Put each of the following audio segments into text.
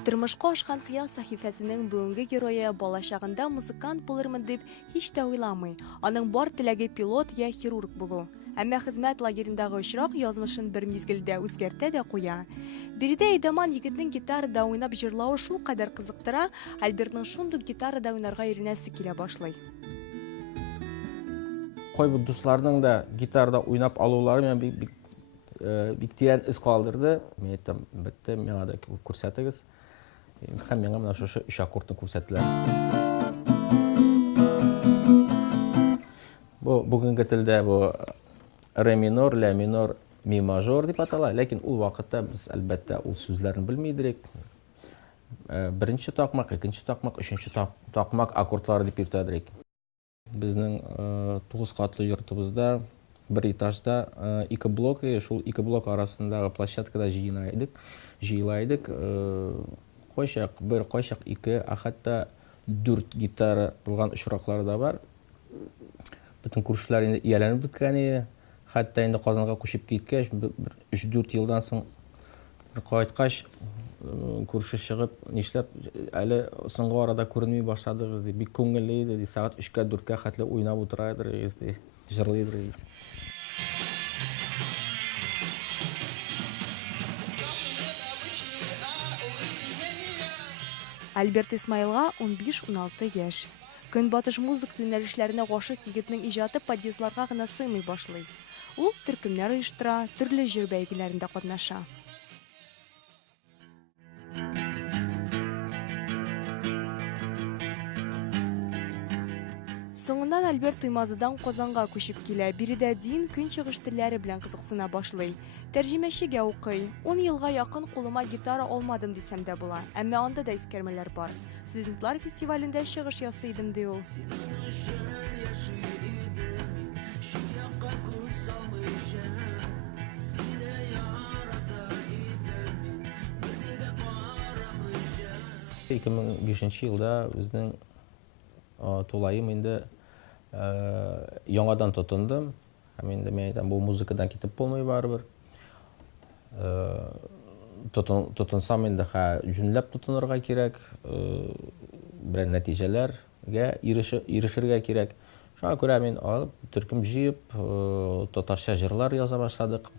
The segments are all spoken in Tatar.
Тормышка ашкан хыял сахифасының бүгенге герое балачагында музыкант булырмын дип һич тә уйламый. Аның бар теләге пилот я хирург булу. Әмма хезмәт лагерендагы очрак язмышын бер мизгелдә үзгәртә дә куя. Биредә Эйдаман егетнең гитарада уйнап җырлавы шул кадәр кызыктыра, Альбертның шундук гитарада уйнарга иренәсе килә башлый. Кайбы дусларның да гитарада уйнап алулары мен бик тирән из калдырды. Мен әйттем, бетте, миңа да күрсәтегез. Һәм миңа менә шушы 3 аккордны күрсәттеләр. Бүгенге телдә бу ре минор, ля минор, ми мажор дип атала, ләкин ул вакытта без әлбәттә ул сүзләрен белмидек. Беренче такмак, икенче такмак, өченче такмак аккордлары дип йөртәдек. Безнең 9 катлы йортыбызда bir этажда 2 блок, шул 2 блок арасындагы площадкада җыелайдык. Кайчак 1, кайчак 2, хәтта 4 гитара булган очраклар да бар. Бүтән күршеләр инде ияләнеп беткән иде. Хәтта инде Казанга күчеп киткәч, 3-4 елдан соң кайткач күрше чыгып, нишләп әле соңгы арада күренми башладыгыз ди. Бик күңелле иде ди. Сәгать 3-кә 4-кә хәтле уйнап утыра идегез ди. Җырлый идегез. Альберт Исмаилга 15-16 яшь. Көнбатыш музыка юнәлешләренә гашык егетнең иҗаты подъездларга гына сыймый башлый. Ул төркемнәр оештыра, төрле җыр бәйгеләрендә катнаша. Соңыннан Альберт Туймазыдан Казанга күчеп килә, биредә дин көнчыгыш телләре белән кызыксына башлый. Тәрҗемәчегә укый. 10 елга якын кулыма гитара алмадым дисәм дә була, әмма анда да искәрмәләр бар. Студентлар фестивалендә чыгыш ясый идем ди ул. Елда безнең тулайым инде яңадан тотындым. Һәм инде мен әйтәм, бу музыкадан китеп булмый барыбер. Тотынсам инде җүнләп тотынырга кирәк, бер нәтиҗәләргә ирешергә кирәк. Шуңа күрә мин алып, төркем җыеп, татарча җырлар яза башладык.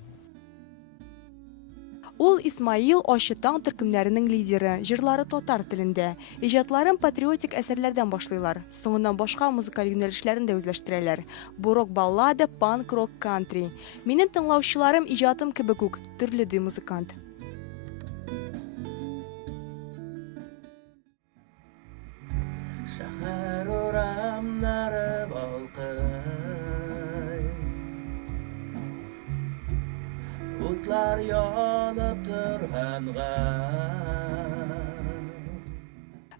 Ул Исмаил Ачы таң төркемнәренең лидеры, җырлары татар телендә. Иҗатларын патриотик әсәрләрдән башлыйлар. Соңыннан башка музыкаль юнәлешләрен дә үзләштерәләр. Бу рок-баллада, панк, рок, кантри. Минем тыңлаучыларым иҗатым кебек үк, төрле ди музыкант. Шәһәр урамнары балкый, утлар янып торганга.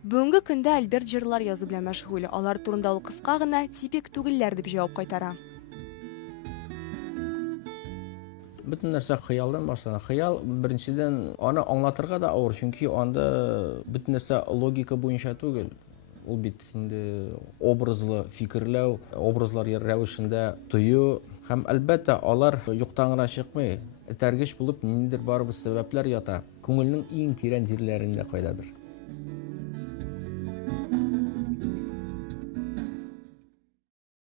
Бүгенге көндә Альберт җырлар язу белән мәшгуль. Алар турында ул кыска гына типик түгелләр дип җавап кайтара. Бөтен нәрсә хыялдан башлана. Хыял беренчедән аны аңлатырга да авыр, чөнки анда бөтен нәрсә логика буенча түгел. Ул бит инде образлы фикерләү, образлар рәвешендә тою һәм әлбәттә алар юктан гына чыкмый. Этәргеч булып ниндидер барыбер сәбәпләр ята. Күңелнең иң тирән җирләрендә кайдадыр.